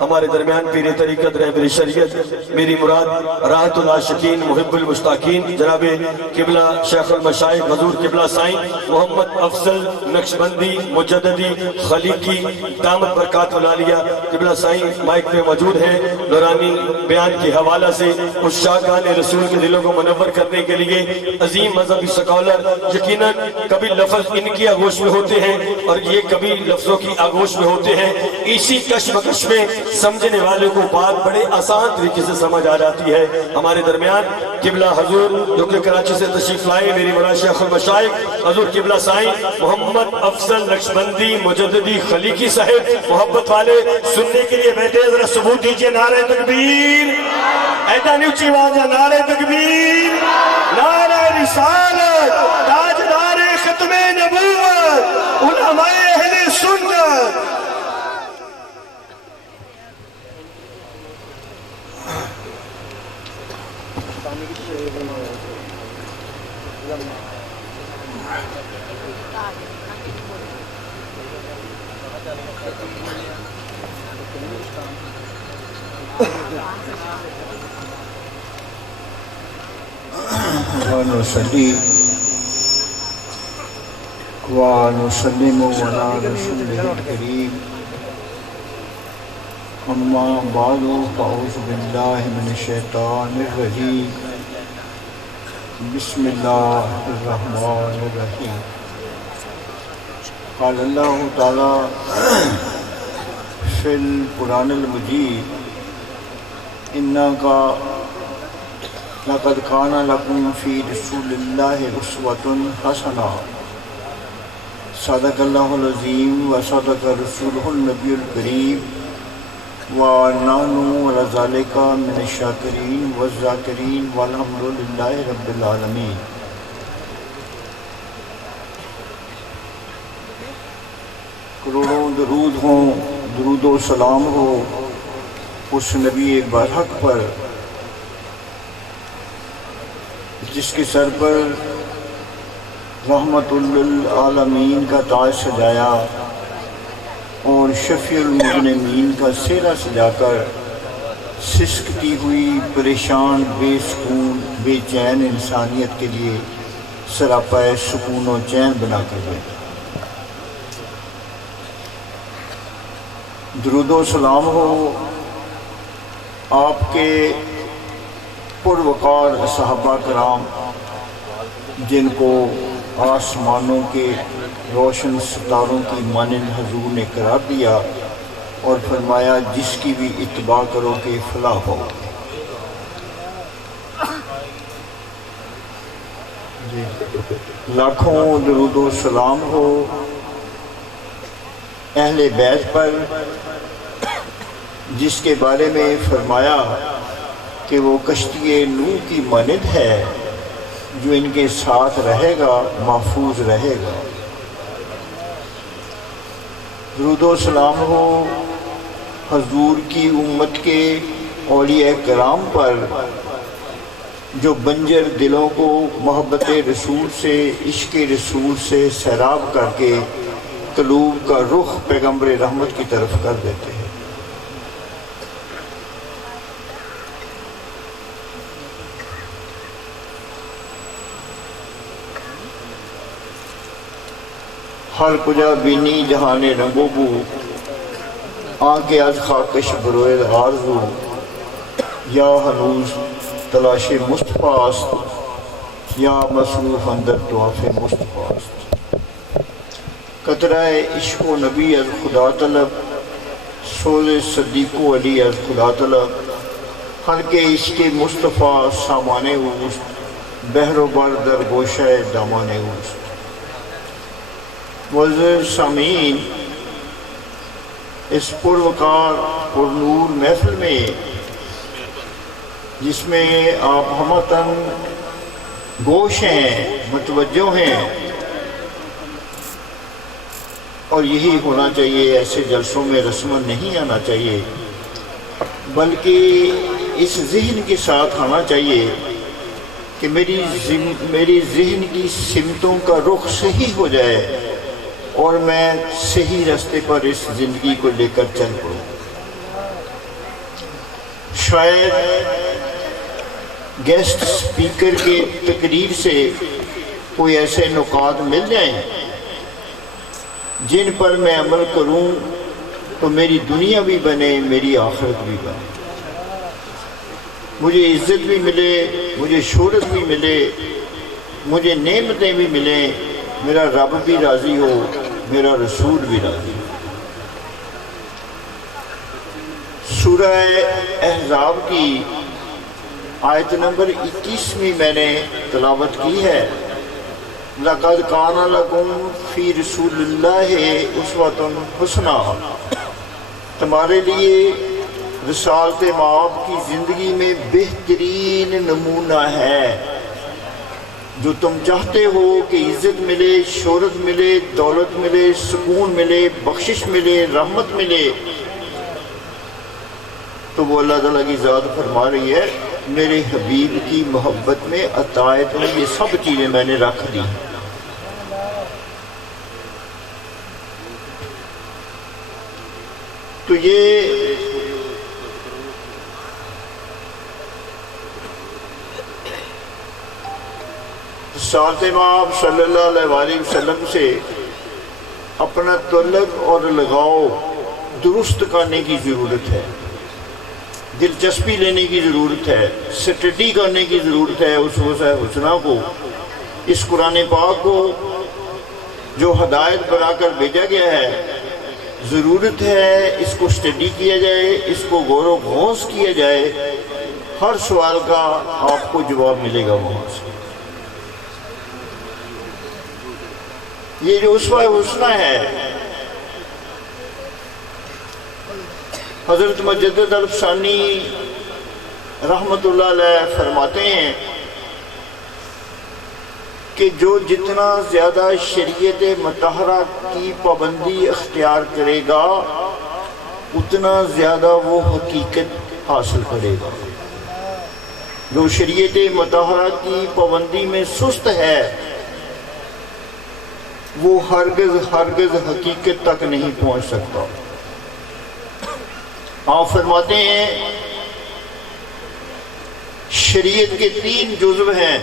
ہمارے درمیان پیر طریقت رہبر شریعت میری مراد راحت العاشقین محب المشتاقین جناب قبلہ شیخ المشائخ حضور قبلہ سائیں محمد افضل نقشبندی مجددی خلیقی دامت برکات العالیہ قبلہ سائیں مائک پہ موجود ہیں نورانی بیان کے حوالہ سے اس شاہکان رسول کے دلوں کو منور کرنے کے لیے عظیم مذہبی سکولر یقیناً کبھی لفظ ان کی آغوش میں ہوتے ہیں اور یہ کبھی لفظوں کی آغوش میں ہوتے ہیں اسی کشمکش میں سمجھنے والوں کو بات بڑے آسان طریقے سے سمجھ آ جاتی ہے ہمارے درمیان قبلہ حضور جو کہ کراچی سے تشریف لائے میری مراد شیخ المشائخ حضور قبلہ سائیں محمد افضل نقشبندی مجددی خلیقی صاحب محبت والے سننے کے لیے بیٹھے ذرا ثبوت دیجئے نعرہ تکبیر ایسا نہیں اچھی آواز ہے نعرہ تکبیر نعرہ رسالت تاجدار ختم نبوت علماء اہل سنت ونسلم على رسوله الكريم اما بعد فاعوذ بالله من الشيطان الرجيم بسم الله الرحمن الرحيم قال الله تعالى في القرآن المجيد إنك لقد كان لكم في رسول الله أسوة حسنة صدق الله العظيم وصدق رسوله النبي الكريم ونحن على ذلك من الشاكرين والذاكرين والحمد لله رب العالمين کروڑوں درود ہوں درود و سلام ہو اس نبی برحق پر جس کے سر پر رحمت للعالمین کا تاج سجایا اور شفیع المذنبین کا سہرا سجا کر سسکتی ہوئی پریشان بے سکون بے چین انسانیت کے لیے سراپا سکون و چین بنا کر گئے درود و سلام ہو آپ کے پروقار صحابہ کرام جن کو آسمانوں کے روشن ستاروں کی مانند حضور نے قرار دیا اور فرمایا جس کی بھی اتباع کرو کہ فلاح ہو لاکھوں درود و سلام ہو اہل بیت پر جس کے بارے میں فرمایا کہ وہ کشتی نوح کی مانند ہے جو ان کے ساتھ رہے گا محفوظ رہے گا درود و سلام ہو حضور کی امت کے اولیاء کرام پر جو بنجر دلوں کو محبت رسول سے عشق رسول سے سیراب کر کے قلوب کا رخ پیغمبر رحمت کی طرف کر دیتے ہیں ہر کجا بینی جہان رنگو بو آنکھ از خاکش بروئے آرزو یا ہنوز تلاش مصطفیٰ است یا مصروف اندر طواف مصطفیٰ است قطرہ عشق و نبی از خدا طلب سوز صدیق و علی از خدا طلب حلق عشق مصطفیٰ سامان اوست بحر و بر در گوشہ دامان اوست معزز سامعین اس پروقار پر نور محفل میں جس میں آپ ہمتن گوش ہیں متوجہ ہیں اور یہی ہونا چاہیے ایسے جلسوں میں رسمن نہیں آنا چاہیے بلکہ اس ذہن کے ساتھ آنا چاہیے کہ میری ذہن کی سمتوں کا رخ صحیح ہو جائے اور میں صحیح راستے پر اس زندگی کو لے کر چل پڑوں شاید گیسٹ اسپیکر کے تقریر سے کوئی ایسے نکات مل جائیں جن پر میں عمل کروں تو میری دنیا بھی بنے، میری آخرت بھی بنے، مجھے عزت بھی ملے، مجھے شہرت بھی ملے، مجھے نعمتیں بھی ملیں، میرا رب بھی راضی ہو، میرا رسول بھی راضی ہو۔ سورہ احزاب کی آیت نمبر 21 میں نے تلاوت کی ہے، لَقَدْ كَانَ لَكُمْ فِي رَسُولِ اللَّهِ أُسْوَةٌ حَسَنَةٌ، تمہارے لیے رسالت مآب کی زندگی میں بہترین نمونہ ہے۔ جو تم چاہتے ہو کہ عزت ملے، شہرت ملے، دولت ملے، سکون ملے، بخشش ملے، رحمت ملے، تو وہ اللہ تعالیٰ کی ذات فرما رہی ہے میرے حبیب کی محبت میں، عطایت میں یہ سب چیزیں میں نے رکھ دی۔ تو یہ رسالت مآب صلی اللہ علیہ وسلم سے اپنا تعلق اور لگاؤ درست کرنے کی ضرورت ہے، دلچسپی لینے کی ضرورت ہے، سٹڈی کرنے کی ضرورت ہے اس وسع حسنہ کو، اس قرآن پاک کو جو ہدایت بنا کر بھیجا گیا ہے۔ ضرورت ہے اس کو سٹڈی کیا جائے، اس کو غور و خوض کیا جائے، ہر سوال کا آپ کو جواب ملے گا وہاں سے۔ یہ جو اسوہ حسنہ ہے، حضرت مجدد الفسانی رحمت اللہ علیہ فرماتے ہیں کہ جو جتنا زیادہ شریعت مطہرہ کی پابندی اختیار کرے گا اتنا زیادہ وہ حقیقت حاصل کرے گا۔ جو شریعت مطہرہ کی پابندی میں سست ہے وہ ہرگز حقیقت تک نہیں پہنچ سکتا۔ آپ فرماتے ہیں شریعت کے 3 جزو ہیں،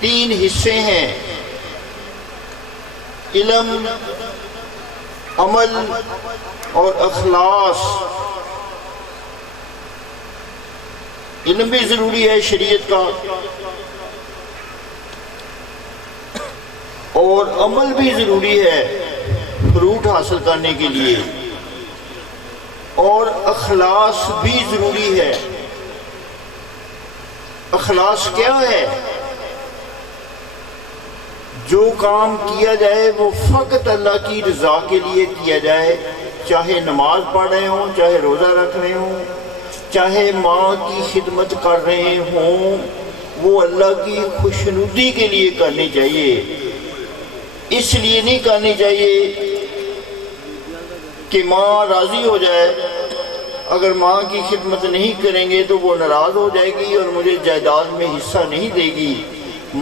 3 حصے ہیں، علم، عمل اور اخلاص۔ علم بھی ضروری ہے شریعت کا، اور عمل بھی ضروری ہے فروٹ حاصل کرنے کے لیے، اور اخلاص بھی ضروری ہے۔ اخلاص کیا ہے؟ جو کام کیا جائے وہ فقط اللہ کی رضا کے لیے کیا جائے، چاہے نماز پڑھ رہے ہوں، چاہے روزہ رکھ رہے ہوں، چاہے ماں کی خدمت کر رہے ہوں، وہ اللہ کی خوشنودی کے لیے کرنی چاہیے۔ اس لیے نہیں کرنی چاہیے کہ ماں راضی ہو جائے، اگر ماں کی خدمت نہیں کریں گے تو وہ ناراض ہو جائے گی اور مجھے جائیداد میں حصہ نہیں دے گی۔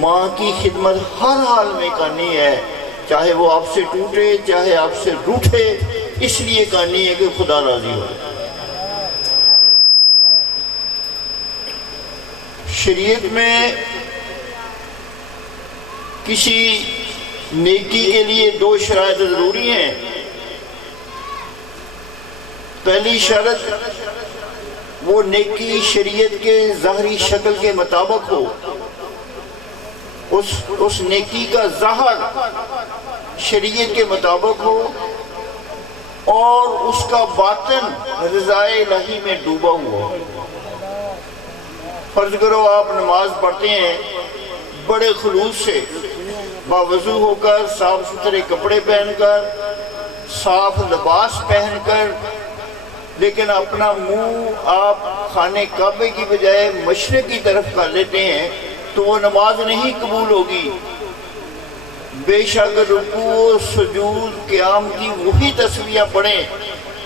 ماں کی خدمت ہر حال میں کرنی ہے، چاہے وہ آپ سے ٹوٹے، چاہے آپ سے روٹھے، اس لیے کرنی ہے کہ خدا راضی ہو۔ شریعت میں کسی نیکی کے لیے 2 شرائط ضروری ہیں۔ پہلی شرط وہ نیکی شریعت کے ظاہری شکل کے مطابق ہو، اس نیکی کا ظاہر شریعت کے مطابق ہو اور اس کا باطن رضا الہی میں ڈوبا ہوا ہو۔ فرض کرو آپ نماز پڑھتے ہیں بڑے خلوص سے، باوضو ہو کر، صاف ستھرے کپڑے پہن کر، صاف لباس پہن کر، لیکن اپنا منہ آپ خانے کعبے کی بجائے مشرق کی طرف کر لیتے ہیں تو وہ نماز نہیں قبول ہوگی۔ بے شک رکوع سجود قیام کی وہی تسبیحاں پڑھیں،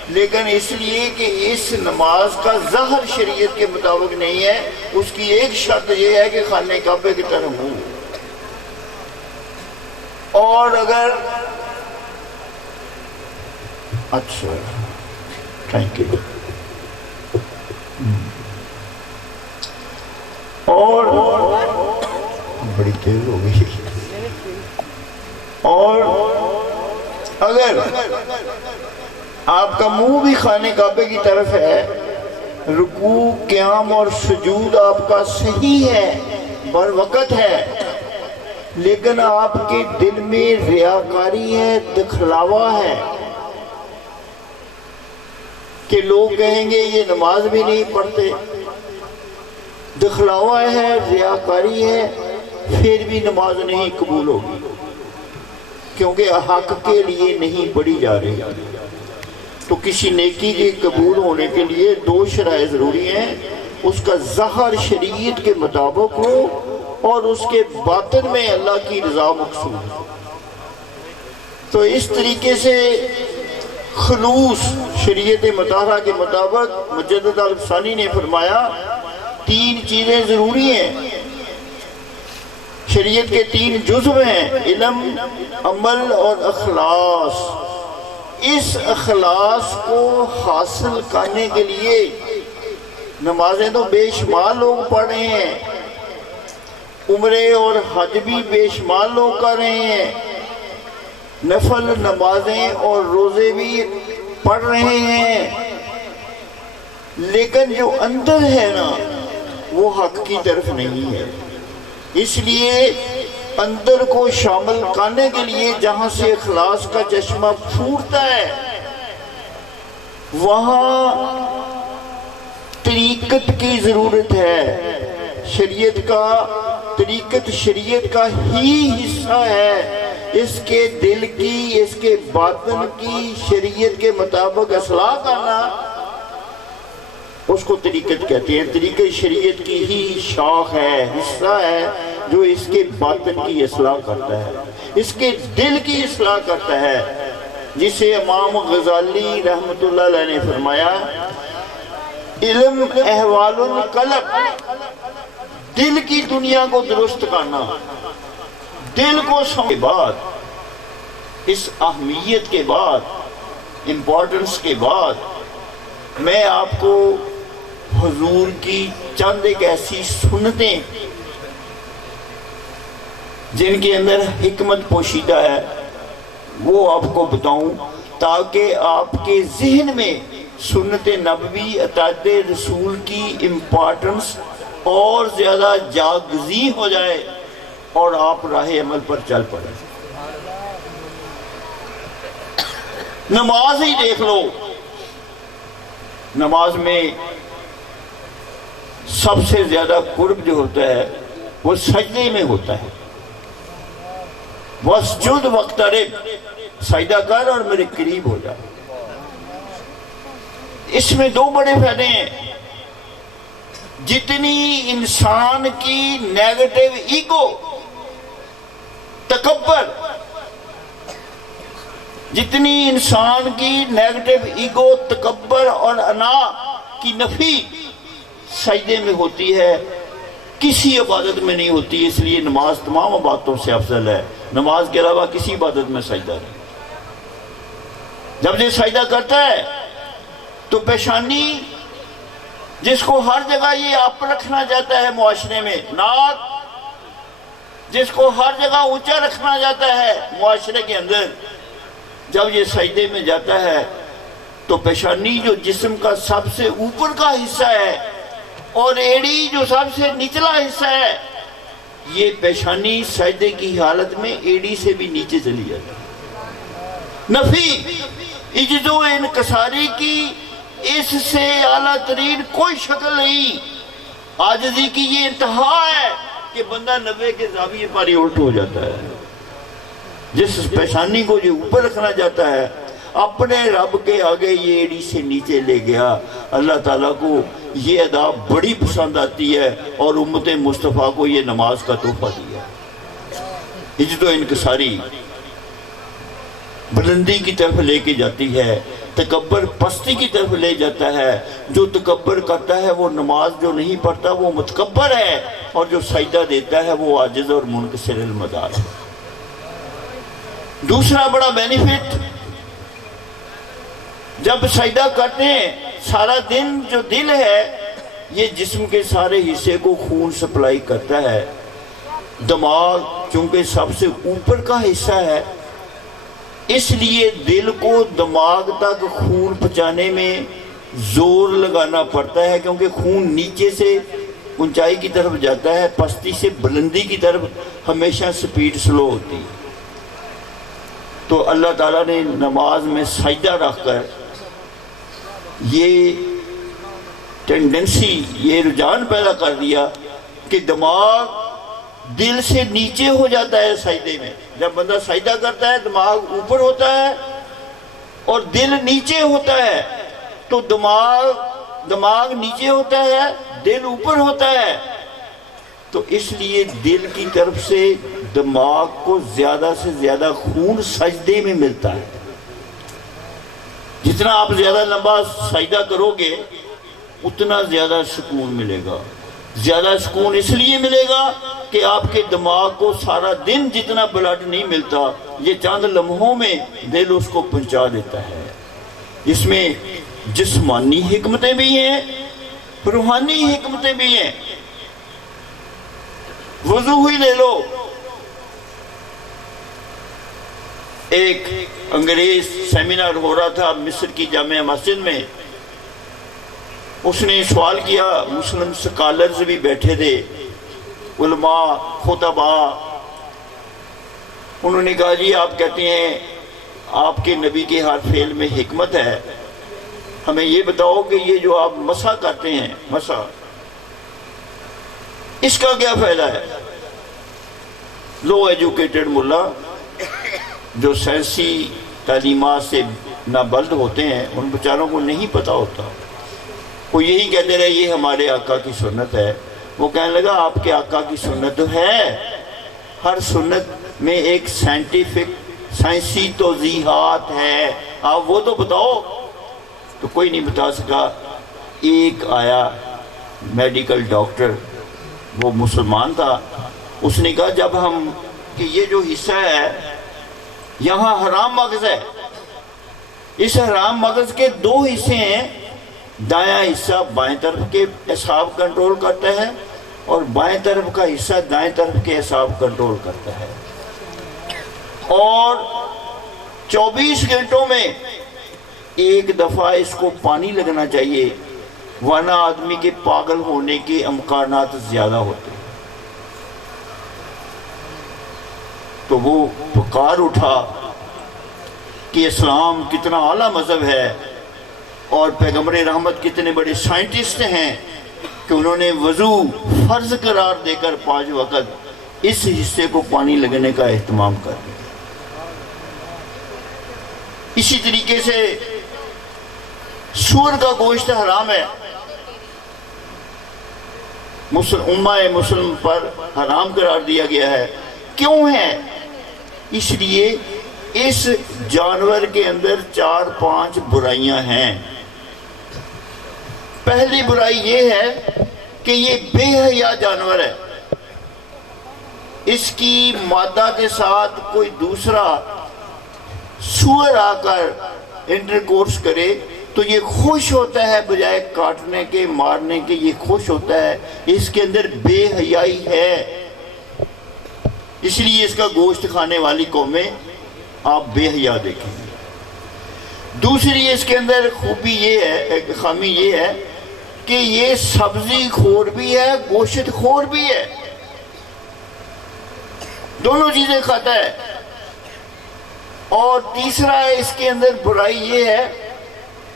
لیکن اس لیے کہ اس نماز کا ظاہر شریعت کے مطابق نہیں ہے، اس کی ایک شرط یہ ہے کہ خانے کعبے کی طرف ہو۔ اور اگر اچھا تھینک یو بڑی تیز ہو گئی. اور اگر آپ کا منہ بھی خانہ کعبے کی طرف ہے، رکوع قیام اور سجود آپ کا صحیح ہے، بر وقت ہے، لیکن آپ کے دل میں ریاکاری ہے، دکھلاوا ہے کہ لوگ کہیں گے یہ نماز بھی نہیں پڑھتے، دکھلاوا ہے، ریاکاری ہے، پھر بھی نماز نہیں قبول ہوگی، کیونکہ حق کے لیے نہیں پڑھی جا رہی. تو کسی نیکی کے قبول ہونے کے لیے دو شرائط ضروری ہیں، اس کا ظاہر شریعت کے مطابق ہو اور اس کے باطن میں اللہ کی رضا مقصود ہو. تو اس طریقے سے خلوص شریعت مطالعہ کے مطابق مجدد الفسانی نے فرمایا 3 چیزیں ضروری ہیں. شریعت کے 3 جزو ہیں، علم، عمل اور اخلاص. اس اخلاص کو حاصل کرنے کے لیے نمازیں تو بے شمار لوگ پڑھ رہے ہیں، عمرے اور حج بھی بے شمار لوگ کر رہے ہیں، نفل نمازیں اور روزے بھی پڑھ رہے ہیں، لیکن جو اندر ہے نا وہ حق کی طرف نہیں ہے. اس لیے اندر کو شامل کرنے کے لیے جہاں سے اخلاص کا چشمہ پھوٹتا ہے وہاں طریقت کی ضرورت ہے. شریعت کا طریقت شریعت کا ہی حصہ ہے، اس کے دل کی، اس کے باطن کی شریعت کے مطابق اصلاح کرنا اس کو طریقت کہتے ہیں. طریقت شریعت کی ہی شاخ ہے، حصہ ہے جو اس کے باطن کی اصلاح کرتا ہے، اس کے دل کی اصلاح کرتا ہے، جسے امام غزالی رحمت اللہ علیہ نے فرمایا علم احوال القلب، دل کی دنیا کو درست کرنا. دل کو سمجھنے کے بعد، اس اہمیت کے بعد، امپورٹنس کے بعد میں آپ کو حضور کی چند ایک ایسی سنتیں جن کے اندر حکمت پوشیدہ ہے وہ آپ کو بتاؤں، تاکہ آپ کے ذہن میں سنت نبوی اطاعت رسول کی امپورٹنس اور زیادہ جاگزی ہو جائے اور آپ راہ عمل پر چل پڑیں. نماز ہی دیکھ لو، نماز میں سب سے زیادہ قرب جو ہوتا ہے وہ سجدے میں ہوتا ہے. وَاسْجُدْ وَاقْتَرِبْ، سجدہ کر اور میرے قریب ہو جا. اس میں 2 بڑے فائدے ہیں. جتنی انسان کی نیگیٹو ایگو، تکبر، جتنی انسان کی نیگیٹو ایگو، تکبر اور انا کی نفی سجدے میں ہوتی ہے، کسی عبادت میں نہیں ہوتی. اس لیے نماز تمام عبادتوں سے افضل ہے. نماز کے علاوہ کسی عبادت میں سجدہ نہیں. جب یہ سجدہ کرتا ہے تو پیشانی، جس کو ہر جگہ یہ آپ رکھنا جاتا ہے معاشرے میں، ناک جس کو ہر جگہ اونچا رکھنا جاتا ہے معاشرے کے اندر، جب یہ سجدے میں جاتا ہے تو پیشانی جو جسم کا سب سے اوپر کا حصہ ہے اور ایڑی جو سب سے نچلا حصہ ہے، یہ پیشانی سجدے کی حالت میں ایڑی سے بھی نیچے چلی جاتی ہے. نفی، عجز و انکساری کی اس سے اعلیٰ ترین کوئی شکل نہیں. عاجزی کی یہ انتہا ہے کہ بندہ 90 کے زاویے پر ہی الٹ ہو جاتا ہے. جس پیشانی کو یہ اوپر رکھنا جاتا ہے اپنے رب کے آگے یہ ایڑی سے نیچے لے گیا. اللہ تعالیٰ کو یہ ادا بڑی پسند آتی ہے اور امت مصطفیٰ کو یہ نماز کا تحفہ دیا. عجز و انکساری بلندی کی طرف لے کے جاتی ہے، تکبر پستی کی طرف لے جاتا ہے. جو تکبر کرتا ہے وہ نماز جو نہیں پڑھتا وہ متکبر ہے، اور جو سجدہ دیتا ہے وہ عاجز اور منکسر المدار ہے. دوسرا بڑا بینیفٹ، جب سجدہ کرتے ہیں سارا دن جو دل ہے یہ جسم کے سارے حصے کو خون سپلائی کرتا ہے. دماغ چونکہ سب سے اوپر کا حصہ ہے، اس لیے دل کو دماغ تک خون پہنچانے میں زور لگانا پڑتا ہے، کیونکہ خون نیچے سے اونچائی کی طرف جاتا ہے، پستی سے بلندی کی طرف ہمیشہ سپیڈ سلو ہوتی ہے۔ تو اللہ تعالیٰ نے نماز میں سجدہ رکھ کر یہ ٹینڈنسی، یہ رجحان پیدا کر دیا کہ دماغ دل سے نیچے ہو جاتا ہے سجدے میں۔ جب بندہ سجدہ کرتا ہے دماغ اوپر ہوتا ہے اور دل نیچے ہوتا ہے، تو دماغ نیچے ہوتا ہے، دل اوپر ہوتا ہے، تو اس لیے دل کی طرف سے دماغ کو زیادہ سے زیادہ خون سجدے میں ملتا ہے۔ جتنا آپ زیادہ لمبا سجدہ کرو گے اتنا زیادہ سکون ملے گا۔ زیادہ سکون اس لیے ملے گا کہ آپ کے دماغ کو سارا دن جتنا بلڈ نہیں ملتا، یہ چند لمحوں میں دل اس کو پہنچا دیتا ہے۔ اس میں جسمانی حکمتیں بھی ہیں، روحانی حکمتیں بھی ہیں۔ وضو ہی لے لو، ایک انگریز سیمینار ہو رہا تھا مصر کی جامع مسجد میں، اس نے سوال کیا، مسلم سکالرز بھی بیٹھے تھے، علماء، خطباء، انہوں نے کہا جی آپ کہتے ہیں آپ کے نبی کے ہر فعل میں حکمت ہے، ہمیں یہ بتاؤ کہ یہ جو آپ مسح کرتے ہیں، مسح، اس کا کیا فائدہ ہے؟ لو ایجوکیٹڈ ملا جو سائنسی تعلیمات سے نابلد ہوتے ہیں، ان بیچاروں کو نہیں پتا ہوتا، وہ یہی کہتے رہے یہ ہمارے آقا کی سنت ہے۔ وہ کہنے لگا آپ کے آقا کی سنت تو ہے، ہر سنت میں ایک سائنسی توضیحات ہے، آپ وہ تو بتاؤ۔ تو کوئی نہیں بتا سکا۔ ایک آیا میڈیکل ڈاکٹر، وہ مسلمان تھا، اس نے کہا جب ہم کہ یہ جو حصہ ہے یہاں حرام مغز ہے، اس حرام مغز کے دو حصے ہیں، دایاں حصہ بائیں طرف کے اعصاب کنٹرول کرتا ہے اور بائیں طرف کا حصہ دائیں طرف کے اعصاب کنٹرول کرتا ہے، اور 24 گھنٹوں میں ایک دفعہ اس کو پانی لگنا چاہیے، ورنہ آدمی کے پاگل ہونے کے امکانات زیادہ ہوتے ہیں۔ تو وہ پکار اٹھا کہ اسلام کتنا اعلیٰ مذہب ہے اور پیغمبر رحمت کتنے بڑے سائنٹسٹ ہیں کہ انہوں نے وضو فرض قرار دے کر 5 وقت اس حصے کو پانی لگنے کا اہتمام کر دیا۔ اسی طریقے سے سور کا گوشت حرام ہے، امہ مسلم پر حرام قرار دیا گیا ہے۔ کیوں ہے؟ اس لیے اس جانور کے اندر 4-5 برائیاں ہیں۔ پہلی برائی یہ ہے کہ یہ بے حیا جانور ہے، اس کی مادہ کے ساتھ کوئی دوسرا سور آ کر انٹرکورس کرے تو یہ خوش ہوتا ہے، بجائے کاٹنے کے مارنے کے یہ خوش ہوتا ہے۔ اس کے اندر بے حیائی ہے، اس لیے اس کا گوشت کھانے والی قومیں آپ بے حیا دیکھیں گے۔ دوسری اس کے اندر خوبی یہ ہے، خامی یہ ہے کہ یہ سبزی خور بھی ہے، گوشت خور بھی ہے، دونوں چیزیں کھاتا ہے۔ اور تیسرا اس کے اندر برائی یہ ہے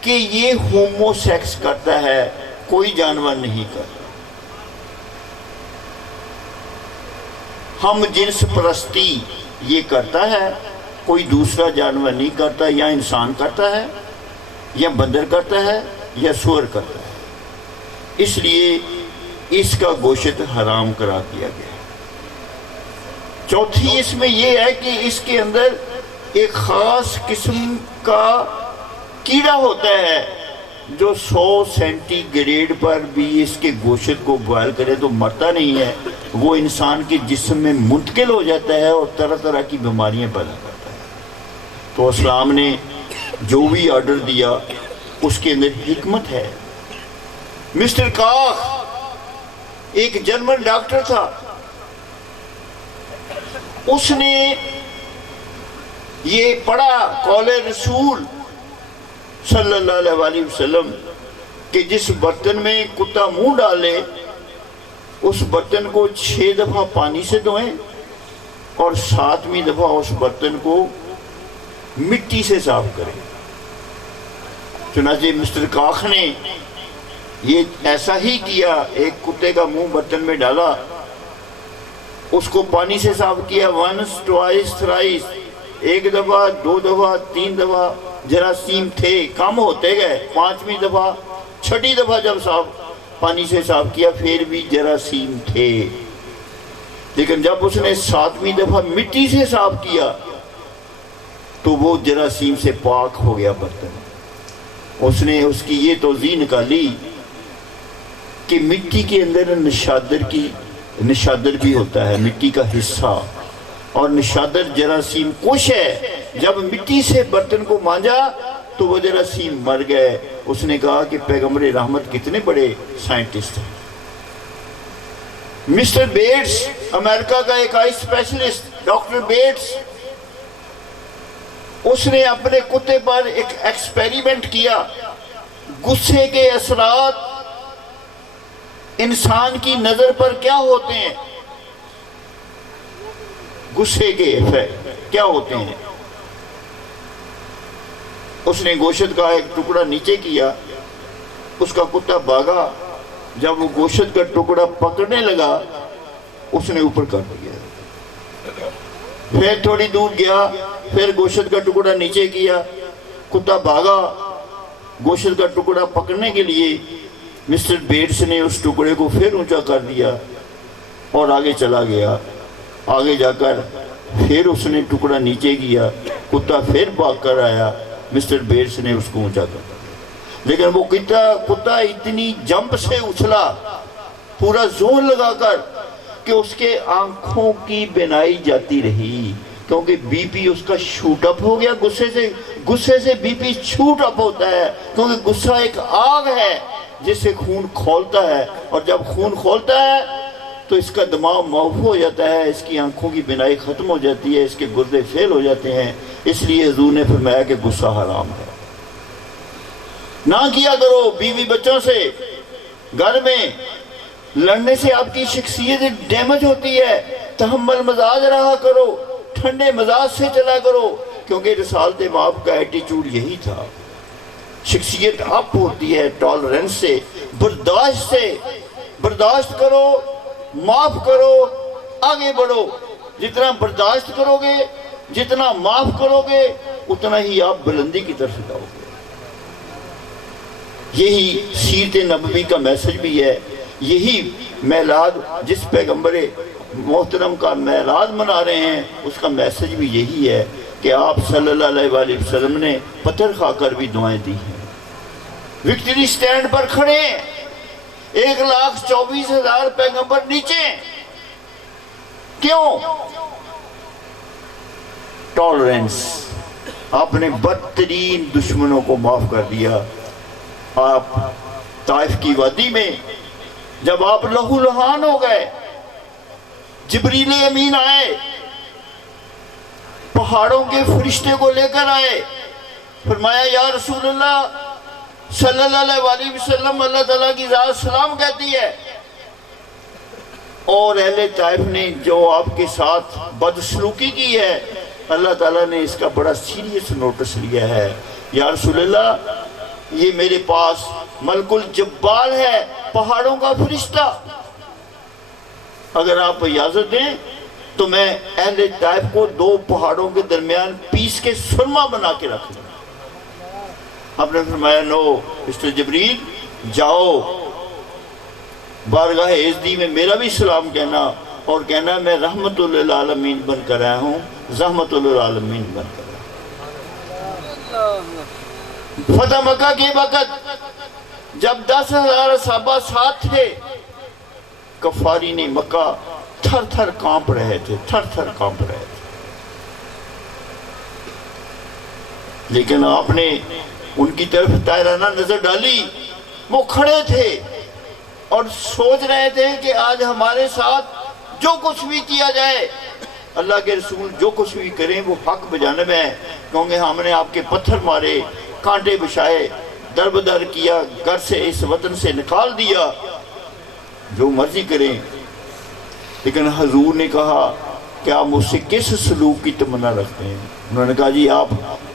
کہ یہ ہومو سیکس کرتا ہے، کوئی جانور نہیں کرتا۔ ہم جنس پرستی یہ کرتا ہے، کوئی دوسرا جانور نہیں کرتا، یا انسان کرتا ہے یا بندر کرتا ہے یا سور کرتا ہے، اس لیے اس کا گوشت حرام قرار دیا گیا۔ چوتھی اس میں یہ ہے کہ اس کے اندر ایک خاص قسم کا کیڑا ہوتا ہے جو 100 سینٹی گریڈ پر بھی اس کے گوشت کو بوائل کرے تو مرتا نہیں ہے، وہ انسان کے جسم میں منتقل ہو جاتا ہے اور طرح طرح کی بیماریاں پیدا کرتا ہے۔ تو اسلام نے جو بھی آرڈر دیا اس کے اندر حکمت ہے۔ مسٹر کاخ ایک جرمن ڈاکٹر تھا، اس نے یہ پڑھا قول رسول صلی اللہ علیہ وسلم کہ جس برتن میں کتا منہ ڈالے اس برتن کو 6 دفعہ پانی سے دھوئیں اور 7ویں دفعہ اس برتن کو مٹی سے صاف کریں۔ چنانچہ مسٹر کاخ نے یہ ایسا ہی کیا، ایک کتے کا منہ برتن میں ڈالا، اس کو پانی سے صاف کیا، ونس ٹوائس تھرائس، 1 دفعہ 2 دفعہ 3 دفعہ، جراثیم تھے کم ہوتے گئے، 5ویں دفعہ 6ٹی دفعہ جب پانی سے صاف کیا پھر بھی جراثیم تھے، لیکن جب اس نے 7ویں دفعہ مٹی سے صاف کیا تو وہ جراثیم سے پاک ہو گیا برتن۔ اس نے اس کی یہ توضیح نکالی کہ مٹی کے اندر نشادر بھی ہوتا ہے، مٹی کا حصہ، اور نشادر جراثیم کش ہے۔ جب مٹی سے برتن کو مانجا تو وہ جراثیم مر گئے۔ اس نے کہا کہ پیغمبر رحمت کتنے بڑے سائنٹسٹ ہیں۔ مسٹر بیٹس، امریکہ کا ایک آئی اسپیشلسٹ، ڈاکٹر بیٹس، اس نے اپنے کتے پر ایک ایکسپیریمنٹ کیا، غصے کے اثرات انسان کی نظر پر کیا ہوتے ہیں، غصے کے افیکٹ کیا ہوتے ہیں۔ اس نے گوشت کا ایک ٹکڑا نیچے کیا، اس کا کتا بھاگا، جب وہ گوشت کا ٹکڑا پکڑنے لگا اس نے اوپر کر دیا، پھر تھوڑی دور گیا، پھر گوشت کا ٹکڑا نیچے کیا، کتا بھاگا گوشت کا ٹکڑا پکڑنے کے لیے، مسٹر بیٹس نے اس ٹکڑے کو پھر اونچا کر دیا اور آگے چلا گیا۔ آگے جا کر پھر اس نے ٹکڑا نیچے کیا، کتا پھر بھاگ کر آیا، مسٹر بیٹس نے اس کو اونچا کر دیا، لیکن وہ کتا اتنی جمپ سے اچھلا پورا زور لگا کر کہ اس کے آنکھوں کی بینائی جاتی رہی، کیونکہ بی پی اس کا شوٹ اپ ہو گیا، غصے سے بی پی شوٹ اپ ہوتا ہے، کیونکہ غصہ ایک آگ ہے جس سے خون کھولتا ہے، اور جب خون کھولتا ہے تو اس کا دماغ معاف ہو جاتا ہے، اس کی آنکھوں کی بینائی ختم ہو جاتی ہے، اس کے گردے فیل ہو جاتے ہیں۔ اس لیے حضور نے فرمایا کہ غصہ حرام ہے، نہ کیا کرو۔ بیوی بچوں سے گھر میں لڑنے سے آپ کی شخصیت ڈیمیج ہوتی ہے، تحمل مزاج رہا کرو، ٹھنڈے مزاج سے چلا کرو، کیونکہ رسالت مآب کا ایٹیچوڈ یہی تھا۔ شخصیت اپ ہوتی ہے ٹالرنس سے، برداشت کرو، معاف کرو، آگے بڑھو۔ جتنا برداشت کرو گے، جتنا معاف کرو گے، اتنا ہی آپ بلندی کی طرف جاؤ گے۔ یہی سیرت نبوی کا میسج بھی ہے، یہی میلاد، جس پیغمبر محترم کا میلاد منا رہے ہیں اس کا میسج بھی یہی ہے کہ آپ صلی اللہ علیہ وسلم نے پتھر کھا کر بھی دعائیں دی ہیں۔ وکٹری سٹینڈ پر کھڑے 1,24,000 پیغمبر نیچے، کیوں؟ ٹالرنس، آپ نے بدترین دشمنوں کو معاف کر دیا۔ آپ طائف کی وادی میں جب آپ لہو لہان ہو گئے، جبریل امین آئے، پہاڑوں کے فرشتے کو لے کر آئے، فرمایا یا رسول اللہ صلی اللہ علیہ وسلم، اللہ تعالیٰ کی ذات سلام کہتی ہے، اور اہل طائف نے جو آپ کے ساتھ بدسلوکی کی ہے، اللہ تعالیٰ نے اس کا بڑا سیریس نوٹس لیا ہے۔ یا رسول اللہ، یہ میرے پاس ملک الجبال ہے، پہاڑوں کا فرشتہ، اگر آپ اجازت دیں تو میں اہل طائف کو 2 پہاڑوں کے درمیان پیس کے سرما بنا کے رکھ دوں۔ آپ نے فرمایا نو مسٹر جبریل، جاؤ بارگاہ عزدی میں میرا بھی سلام کہنا، اور کہنا میں رحمت للعالمین بن کر آیا ہوں، رحمت للعالمین بن کر آیا ہوں۔ فتح مکہ کے وقت جب 10,000 صحابہ ساتھ تھے، کفاری نے مکہ تھر تھر کانپ رہے تھے، تھر تھر کانپ رہے تھے، لیکن آپ نے ان کی طرف طائرانہ نظر ڈالی، وہ کھڑے تھے اور سوچ رہے تھے کہ آج ہمارے ساتھ جو کچھ بھی کیا جائے اللہ کے رسول جو کچھ بھی کریں وہ حق بجانب ہے، کیونکہ ہم نے آپ کے پتھر مارے، کانٹے بچھائے، در بدر کیا، گھر سے اس وطن سے نکال دیا، جو مرضی کریں۔ لیکن حضور نے کہا کہ آپ مجھ سے کس سلوک کی تمنا رکھتے ہیں؟ انہوں نے کہا جی آپ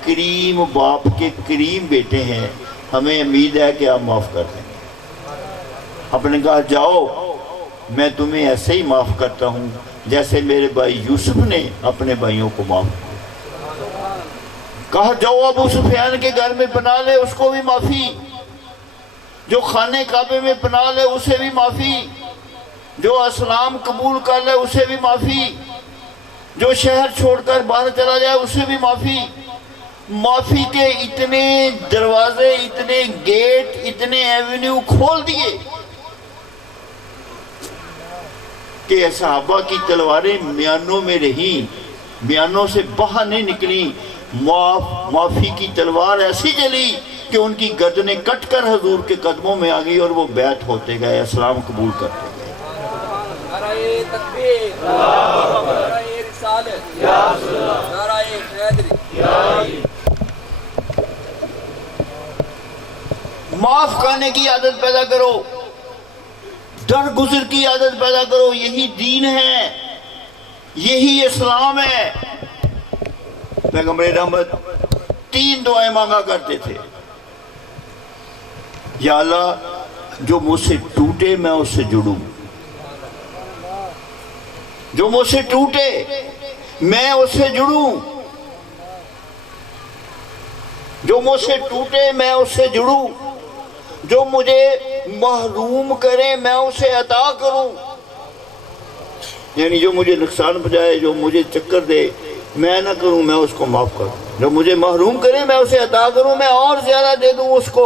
کریم باپ کے کریم بیٹے ہیں، ہمیں امید ہے کہ آپ معاف کر دیں۔ آپ نے کہا جاؤ میں تمہیں ایسے ہی معاف کرتا ہوں جیسے میرے بھائی یوسف نے اپنے بھائیوں کو معاف کیا۔ کہا جاؤ ابو سفیان کے گھر میں پناہ لے، اس کو بھی معافی، جو خانہ کعبے میں پناہ لے اسے بھی معافی، جو اسلام قبول کر لے اسے بھی معافی، جو شہر چھوڑ کر باہر چلا جائے اسے بھی معافی۔ معافی کے اتنے دروازے، اتنے گیٹ، اتنے ایونیو کھول دیے کہ صحابہ کی تلواریں میانوں میں رہیں، میانوں سے باہر نہیں نکلی۔ معافی کی تلوار ایسی چلی کہ ان کی گردنیں کٹ کر حضور کے قدموں میں آ گئی اور وہ بیعت ہوتے گئے، اسلام قبول کرتے گئے۔ نعرہ تکبیر، نعرہ رسالت، نعرہ حیدری۔ معاف کرنے کی عادت پیدا کرو، درگزر کی عادت پیدا کرو، یہی دین ہے، یہی اسلام ہے۔ پیغمبر رحمت 3 دعائیں مانگا کرتے تھے، یا اللہ جو مجھ سے ٹوٹے میں اس سے جڑوں، جو مجھ سے ٹوٹے میں اس سے جڑوں، جو مجھ سے ٹوٹے میں اس سے جڑوں، جو مجھے محروم کرے میں اسے عطا کروں، یعنی جو مجھے نقصان پہنچائے، جو مجھے چکر دے میں نہ کروں، میں اس کو معاف کروں، جو مجھے محروم کرے میں اسے عطا کروں، میں اور زیادہ دے دوں اس کو،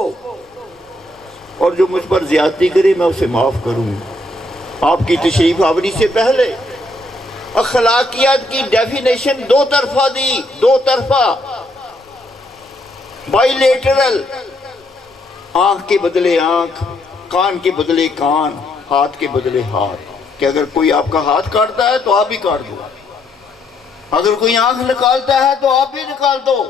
اور جو مجھ پر زیادتی کرے میں اسے معاف کروں۔ آپ کی تشریف آوری سے پہلے اخلاقیات کی ڈیفینیشن 2 طرفہ دی، 2 طرفہ، بائی لیٹرل، آنکھ کے بدلے آنکھ، کان کے بدلے کان، ہاتھ کے بدلے ہاتھ، کہ اگر کوئی آپ کا ہاتھ کاٹتا ہے تو آپ بھی کاٹ دو، اگر کوئی آنکھ نکالتا ہے تو آپ بھی نکال دو۔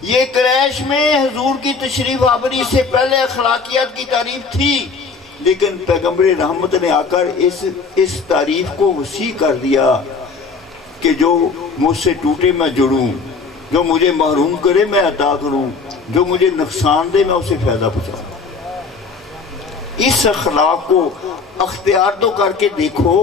یہ قریش میں حضور کی تشریف آوری سے پہلے اخلاقیات کی تعریف تھی، لیکن پیغمبر رحمت نے آ کر اس تعریف کو وسیع کر دیا کہ جو مجھ سے ٹوٹے میں جڑوں، جو مجھے محروم کرے میں عطا کروں، جو مجھے نقصان دے میں اسے فائدہ پہنچاؤں۔ اس اخلاق کو اختیار تو کر کے دیکھو،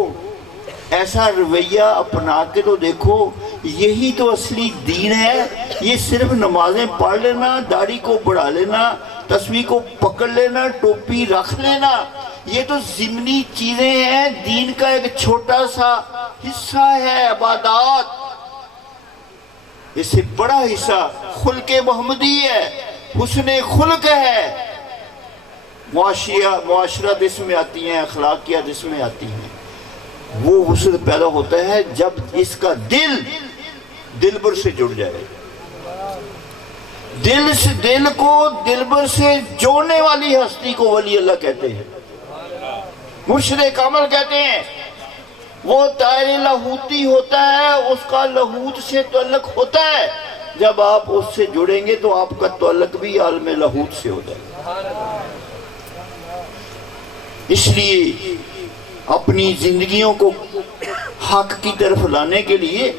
ایسا رویہ اپنا کے تو دیکھو، یہی تو اصلی دین ہے۔ یہ صرف نمازیں پڑھ لینا، داڑھی کو بڑھا لینا، تسبیح کو پکڑ لینا، ٹوپی رکھ لینا، یہ تو ضمنی چیزیں ہیں، دین کا ایک چھوٹا سا حصہ ہے عبادات۔ اس سے بڑا حصہ خلق محمدی ہے، حسن خلق ہے، معاشرت اس میں آتی ہیں، اخلاقیات اس میں آتی ہیں۔ وہ حسن پیدا ہوتا ہے جب اس کا دل بر سے جڑ جائے۔ دل کو دل بر سے جوڑنے والی ہستی کو ولی اللہ کہتے ہیں، مرشد کامل کہتے ہیں۔ وہ طائر لاہوتی ہوتا ہے، اس کا لاہوت سے تعلق ہوتا ہے، جب آپ اس سے جڑیں گے تو آپ کا تعلق بھی عالم لاہوت سے ہو جائے گا۔ اس لیے اپنی زندگیوں کو حق کی طرف لانے کے لیے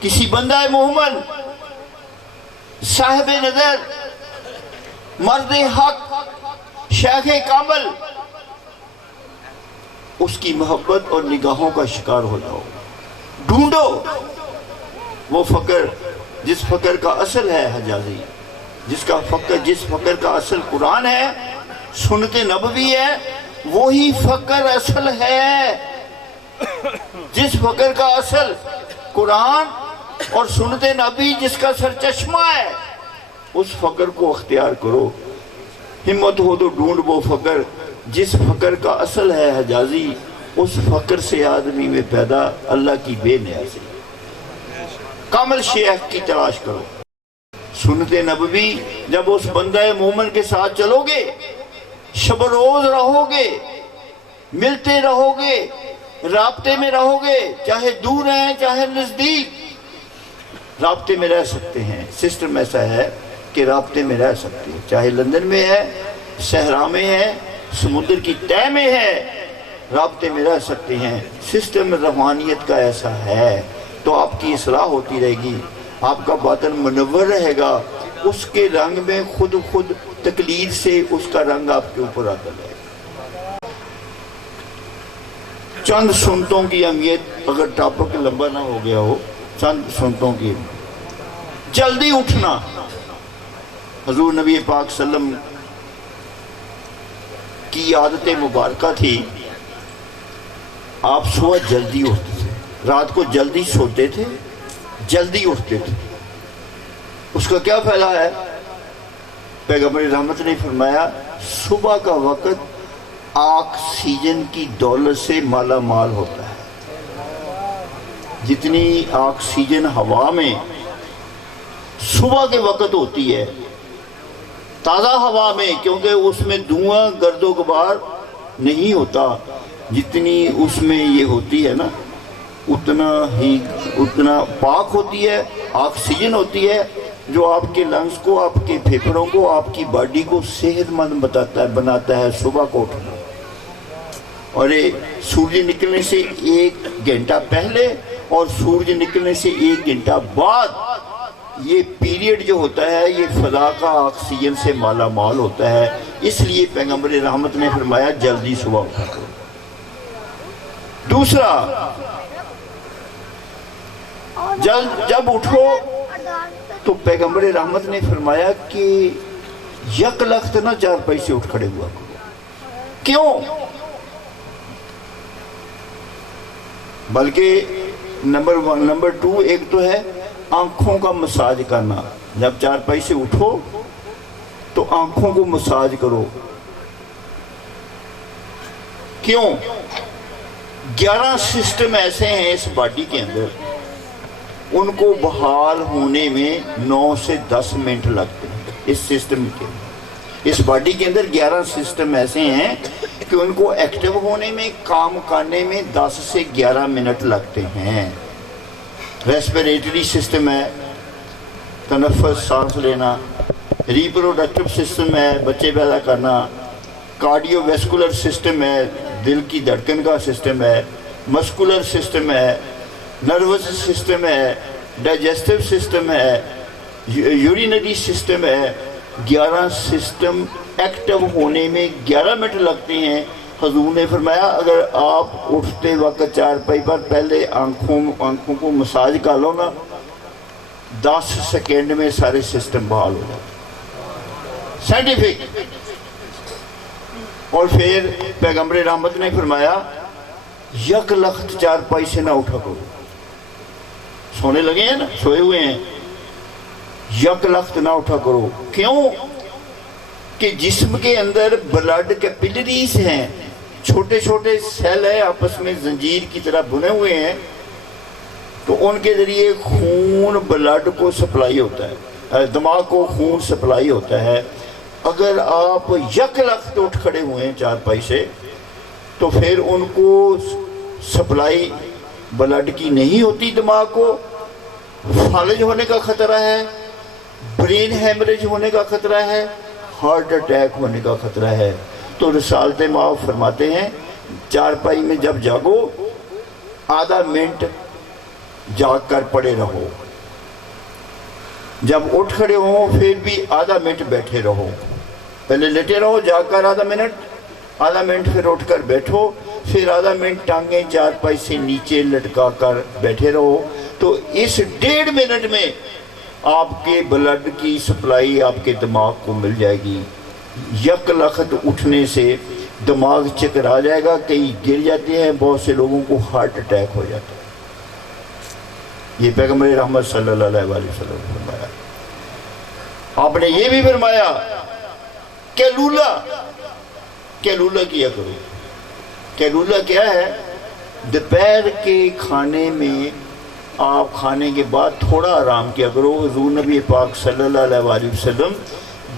کسی بندہ مومن، صاحب نظر، مرد حق، شیخ کامل، اس کی محبت اور نگاہوں کا شکار ہو جاؤ۔ ڈھونڈو وہ فقر جس فقر کا اصل ہے حجازی، جس فقر کا اصل قرآن ہے، سنت نبوی ہے، وہی فقر اصل ہے۔ جس فقر کا اصل قرآن اور سنت نبی، جس کا سرچشمہ ہے، اس فقر کو اختیار کرو۔ ہمت ہو تو ڈھونڈ وہ فقر جس فقر کا اصل ہے حجازی، اس فقر سے آدمی میں پیدا اللہ کی بے نیازی۔ کامل شیخ کی تلاش کرو۔ سنت نبوی جب اس بندہ مومن کے ساتھ چلو گے، شب روز رہو گے، ملتے رہو گے، رابطے میں رہو گے، چاہے دور ہیں چاہے نزدیک، رابطے میں رہ سکتے ہیں۔ سسٹم ایسا ہے کہ رابطے میں رہ سکتے ہیں، چاہے لندن میں ہے، صحرا میں ہے، سمندر کی تہہ میں ہے، رابطے میں رہ سکتے ہیں۔ سسٹم روحانیت کا ایسا ہے، تو آپ کی اصلاح ہوتی رہے گی، آپ کا باطن منور رہے گا، اس کے رنگ میں خود تقلید سے اس کا رنگ آپ کے اوپر آتا رہے گا۔ چند سنتوں کی اہمیت، اگر ٹاپک لمبا نہ ہو گیا ہو، چند سنتوں کی جلدی اٹھنا۔ حضور نبی پاک صلی اللہ علیہ وسلم کی عادت مبارکہ تھی، آپ صبح جلدی اٹھتے تھے، رات کو جلدی سوتے تھے، جلدی اٹھتے تھے۔ اس کا کیا فائدہ ہے؟ پیغمبر رحمت نے فرمایا صبح کا وقت آکسیجن کی دولت سے مالا مال ہوتا ہے۔ جتنی آکسیجن ہوا میں صبح کے وقت ہوتی ہے، تازہ ہوا میں، کیونکہ اس میں دھواں گرد و غبار نہیں ہوتا، جتنی اس میں یہ ہوتی ہے نا اتنا پاک ہوتی ہے، آکسیجن ہوتی ہے، جو آپ کے لنگز کو، آپ کے پھیپھڑوں کو، آپ کی باڈی کو صحت مند بناتا ہے صبح کو اٹھنا۔ اور سورج نکلنے سے 1 گھنٹہ پہلے اور سورج نکلنے سے 1 گھنٹہ بعد، یہ پیریڈ جو ہوتا ہے یہ فضا کا آکسیجن سے مالا مال ہوتا ہے۔ اس لیے پیغمبر رحمت نے فرمایا جلدی صبح اٹھا کرو۔ دوسرا، جب اٹھو تو پیغمبر رحمت نے فرمایا کہ یک لخت نہ چارپائی سے اٹھ کھڑے ہوا کرو۔ کیوں؟ بلکہ نمبر 1 نمبر 2 ایک تو ہے آنکھوں کا مساج کرنا۔ جب چارپائی سے اٹھو تو آنکھوں کو مساج کرو۔ کیوں؟ 11 سسٹم ایسے ہیں اس باڈی کے اندر، ان کو بحال ہونے میں 9 سے 10 منٹ لگتے ہیں۔ اس سسٹم کے، اس باڈی کے اندر 11 سسٹم ایسے ہیں کہ ان کو ایکٹیو ہونے میں، کام کرنے میں 10 سے 11 منٹ لگتے ہیں۔ ریسپیریٹری سسٹم ہے، تنفس، سانس لینا۔ ریپروڈکٹیو سسٹم ہے، بچے پیدا کرنا۔ کارڈیو ویسکولر سسٹم ہے، دل کی دھڑکن کا سسٹم ہے۔ مسکولر سسٹم ہے، نروس سسٹم ہے، ڈائجسٹیو سسٹم ہے، یورینری سسٹم ہے۔ 11 سسٹم ایکٹیو ہونے میں 11 منٹ لگتے ہیں۔ حضور نے فرمایا اگر آپ اٹھتے وقت چارپائی پر پہلے آنکھوں کو مساج کر لو نا، 10 سیکنڈ میں سارے سسٹم بحال ہو جاتے، سائنٹیفک۔ اور پھر پیغمبر رحمت نے فرمایا یک لخت چارپائی سے نہ اٹھا کرو۔ سونے لگے ہیں نا، سوئے ہوئے ہیں، یک لخت نہ اٹھا کرو۔ کیوں؟ کہ جسم کے اندر بلڈ کیپلریز ہیں، چھوٹے چھوٹے سیل ہیں، آپس میں زنجیر کی طرح بنے ہوئے ہیں، تو ان کے ذریعے خون بلڈ کو سپلائی ہوتا ہے، دماغ کو خون سپلائی ہوتا ہے۔ اگر آپ یک لخت اٹھ کھڑے ہوئے ہیں چارپائی سے تو پھر ان کو سپلائی بلڈ کی نہیں ہوتی، دماغ کو فالج ہونے کا خطرہ ہے، برین ہیمریج ہونے کا خطرہ ہے، ہارٹ اٹیک ہونے کا خطرہ ہے۔ تو رسالت مآب فرماتے ہیں چارپائی میں جب جاگو آدھا منٹ جاگ کر پڑے رہو، جب اٹھ کھڑے ہوں پھر بھی آدھا منٹ بیٹھے رہو، پہلے لیٹے رہو جاگ کر آدھا منٹ پھر اٹھ کر بیٹھو، پھر آدھا منٹ ٹانگیں چارپائی سے نیچے لٹکا کر بیٹھے رہو۔ تو اس 1.5 منٹ میں آپ کے بلڈ کی سپلائی آپ کے دماغ کو مل جائے گی۔ یک لخت اٹھنے سے دماغ چکرا جائے گا، کئی گر جاتے ہیں، بہت سے لوگوں کو ہارٹ اٹیک ہو جاتا ہے۔ یہ پیغمبر رحمت صلی اللہ علیہ وسلم نے فرمایا۔ آپ نے یہ بھی فرمایا کیلولہ کیا کرو۔ کیلولہ کیا ہے؟ دوپہر کے کھانے میں آپ کھانے کے بعد تھوڑا آرام کیا کرو۔ حضور نبی پاک صلی اللہ علیہ وسلم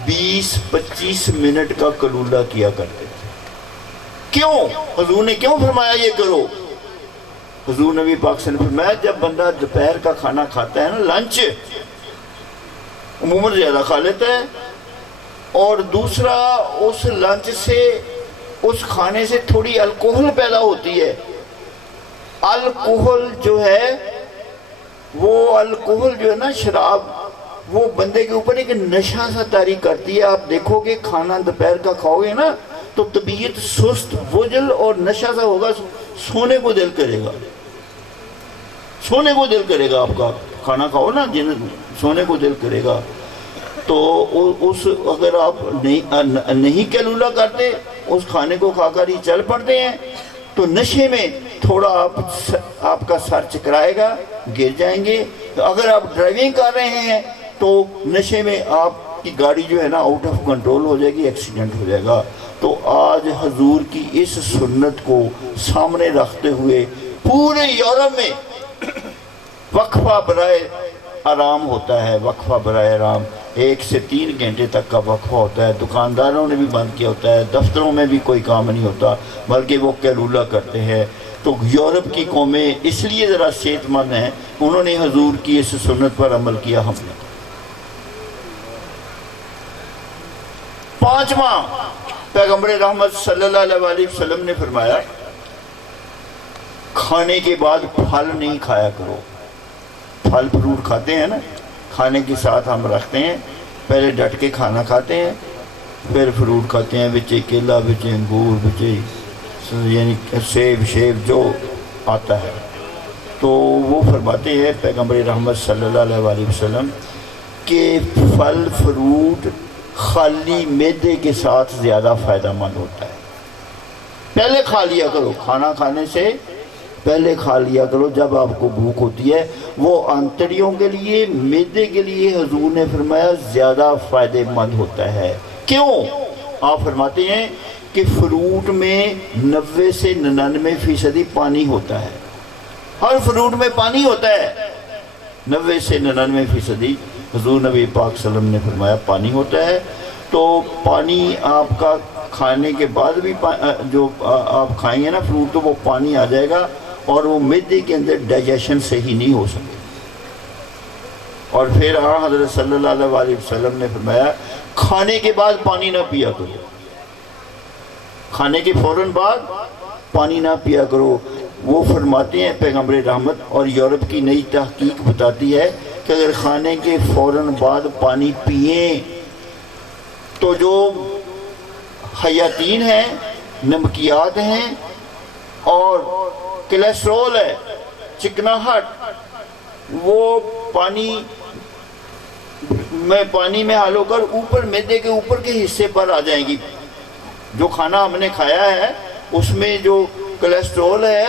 20-25 منٹ کا کیلولہ کیا کرتے تھے۔ کیوں؟ حضور نے کیوں فرمایا یہ کرو؟ حضور نبی پاک صلی اللہ علیہ وسلم نے فرمایا جب بندہ دوپہر کا کھانا کھاتا ہے نا، لنچ عموماً زیادہ کھا لیتا ہے، اور دوسرا اس لنچ سے، اس کھانے سے تھوڑی الکوہل پیدا ہوتی ہے۔ الکوہل جو ہے، وہ الکوہل جو ہے نا، شراب، وہ بندے کے اوپر ایک نشہ سا طاری کرتی ہے۔ آپ دیکھو کہ کھانا دوپہر کا کھاؤ گے نا تو طبیعت سست، وجل اور نشہ سا ہوگا، سونے کو دل کرے گا، سونے کو دل کرے گا۔ آپ کا کھانا کھاؤ نا، سونے کو دل کرے گا۔ تو اس اگر آپ نہیں کیلولا کرتے، اس کھانے کو کھا کر ہی چل پڑتے ہیں، تو نشے میں تھوڑا آپ کا سر چکرائے گا، گر جائیں گے۔ اگر آپ ڈرائیونگ کر رہے ہیں تو نشے میں آپ کی گاڑی جو ہے نا آؤٹ آف کنٹرول ہو جائے گی، ایکسیڈنٹ ہو جائے گا۔ تو آج حضور کی اس سنت کو سامنے رکھتے ہوئے پورے یورپ میں وقفہ برائے آرام ہوتا ہے، وقفہ برائے آرام 1 سے 3 گھنٹے تک کا وقفہ ہوتا ہے۔ دکانداروں نے بھی بند کیا ہوتا ہے، دفتروں میں بھی کوئی کام نہیں ہوتا، بلکہ وہ کیلولا کرتے ہیں۔ تو یورپ کی قومیں اس لیے ذرا صحت مند ہیں، انہوں نے حضور کی اس سنت پر عمل کیا۔ ہم نے 5واں پیغمبر رحمت صلی اللہ علیہ وسلم نے فرمایا کھانے کے بعد پھل نہیں کھایا کرو۔ پھل فروٹ کھاتے ہیں نا، کھانے کے ساتھ ہم رکھتے ہیں، پہلے ڈٹ کے کھانا کھاتے ہیں، پھر فروٹ کھاتے ہیں، بچے کیلا، بچے انگور، بچے یعنی سیب جو آتا ہے۔ تو وہ فرماتے ہیں پیغمبر رحمت صلی اللہ علیہ وسلم کہ پھل فروٹ خالی معدے کے ساتھ زیادہ فائدہ مند ہوتا ہے۔ پہلے کھا لیا کرو، کھانا کھانے سے پہلے کھا لیا کرو جب آپ کو بھوک ہوتی ہے۔ وہ آنتڑیوں کے لیے، معدے کے لیے حضور نے فرمایا زیادہ فائدہ مند ہوتا ہے۔ کیوں؟ آپ فرماتے ہیں کہ فروٹ میں 90 سے 99% پانی ہوتا ہے۔ ہر فروٹ میں پانی ہوتا ہے، 90 سے 99% حضور نبی پاک صلی اللہ علیہ وسلم نے فرمایا پانی ہوتا ہے۔ تو پانی آپ کا کھانے کے بعد بھی جو آپ کھائیں گے نا فروٹ، تو وہ پانی آ جائے گا اور وہ معدے کے اندر ڈائجیشن صحیح نہیں ہو سکے۔ اور پھر حضرت صلی اللہ علیہ وسلم نے فرمایا کھانے کے بعد پانی نہ پیا کرو، کھانے کے فوراً بعد پانی نہ پیا کرو۔ وہ فرماتے ہیں پیغمبر رحمت، اور یورپ کی نئی تحقیق بتاتی ہے کہ اگر کھانے کے فوراً بعد پانی پئیں تو جو حیاتین ہیں، نمکیات ہیں اور کولیسٹرول ہے، چکناہٹ، وہ پانی میں حل ہو کر اوپر معدے کے اوپر کے حصے پر آ جائیں گی۔ جو کھانا ہم نے کھایا ہے اس میں جو کولیسٹرول ہے،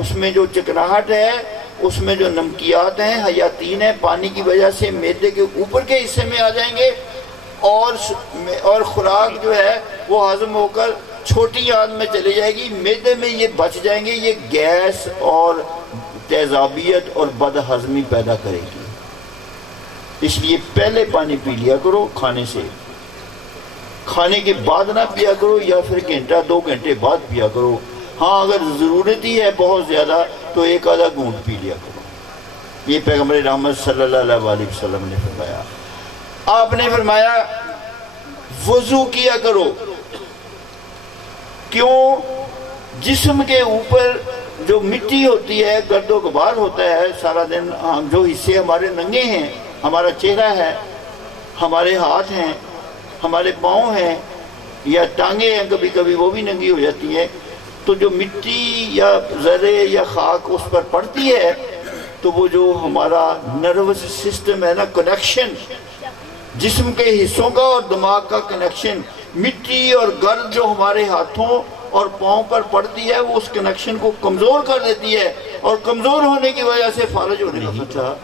اس میں جو چکناہٹ ہے، اس میں جو نمکیات ہیں، حیاتین ہیں، پانی کی وجہ سے معدے کے اوپر کے حصے میں آ جائیں گے، اور خوراک جو ہے وہ ہضم ہو کر چھوٹی آنت میں چلی جائے گی، معدے میں یہ بچ جائیں گے، یہ گیس اور تیزابیت اور بد ہضمی پیدا کرے گی۔ اس لیے پہلے پانی پی لیا کرو کھانے سے، کھانے کے بعد نہ پیا کرو، یا پھر گھنٹہ 2 گھنٹے بعد پیا کرو۔ ہاں اگر ضرورت ہی ہے بہت زیادہ تو 1 آدھا گھونٹ پی لیا کرو۔ یہ پیغمبر رحمت صلی اللہ علیہ وسلم نے فرمایا۔ آپ نے فرمایا وضو کیا کرو۔ کیوں؟ جسم کے اوپر جو مٹی ہوتی ہے، گرد و غبار ہوتا ہے سارا دن، جو حصے ہمارے ننگے ہیں، ہمارا چہرہ ہے، ہمارے ہاتھ ہیں، ہمارے پاؤں ہیں، یا ٹانگیں ہیں، کبھی کبھی وہ بھی ننگی ہو جاتی ہیں، تو جو مٹی یا ذرے یا خاک اس پر پڑتی ہے تو وہ جو ہمارا نروس سسٹم ہے نا، کنیکشن جسم کے حصوں کا اور دماغ کا کنیکشن، مٹی اور گرد جو ہمارے ہاتھوں اور پاؤں پر پڑتی ہے وہ اس کنیکشن کو کمزور کر دیتی ہے، اور کمزور ہونے کی وجہ سے فالج ہونے نہیں تھا۔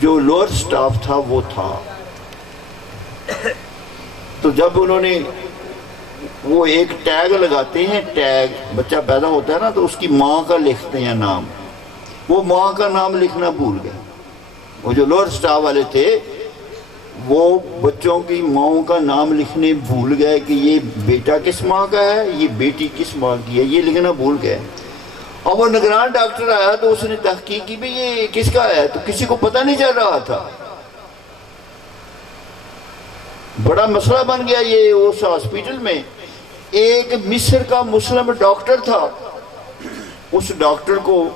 جو لوئر سٹاف تھا وہ تھا۔ تو جب انہوں نے وہ ایک ٹیگ لگاتے ہیں، ٹیگ بچہ پیدا ہوتا ہے نا تو اس کی ماں کا لکھتے ہیں نام، وہ ماں کا نام لکھنا بھول گئے۔ وہ جو لوئر سٹاف والے تھے وہ بچوں کی ماؤں کا نام لکھنے بھول گئے کہ یہ بیٹا کس ماں کا ہے، یہ بیٹی کس ماں کی ہے، یہ لکھنا بھول گئے۔ اور وہ نگران ڈاکٹر آیا تو اس نے تحقیق کی بھی یہ کس کا ہے، تو کسی کو پتہ نہیں چل رہا تھا. بڑا مسئلہ بن گیا یہ اس ہاسپٹل میں. ایک مصر کا مسلم ڈاکٹر تھا، اس ڈاکٹر کو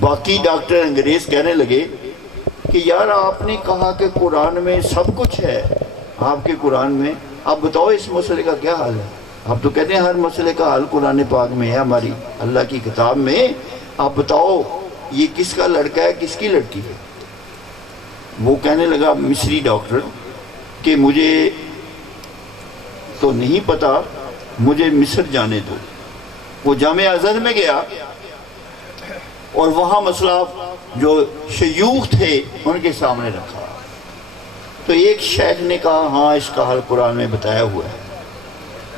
باقی ڈاکٹر انگریز کہنے لگے کہ یار آپ نے کہا کہ قرآن میں سب کچھ ہے، آپ کے قرآن میں، آپ بتاؤ اس مسئلے کا کیا حل ہے. آپ تو کہتے ہیں ہر مسئلے کا حل قرآن پاک میں ہے، ہماری اللہ کی کتاب میں. آپ بتاؤ یہ کس کا لڑکا ہے، کس کی لڑکی ہے. وہ کہنے لگا مصری ڈاکٹر کہ مجھے تو نہیں پتا، مجھے مصر جانے دو. وہ جامع ازہر میں گیا اور وہاں مسئلہ جو شیوخ تھے ان کے سامنے رکھا. تو ایک شیخ نے کہا ہاں اس کا حل قرآن میں بتایا ہوا ہے،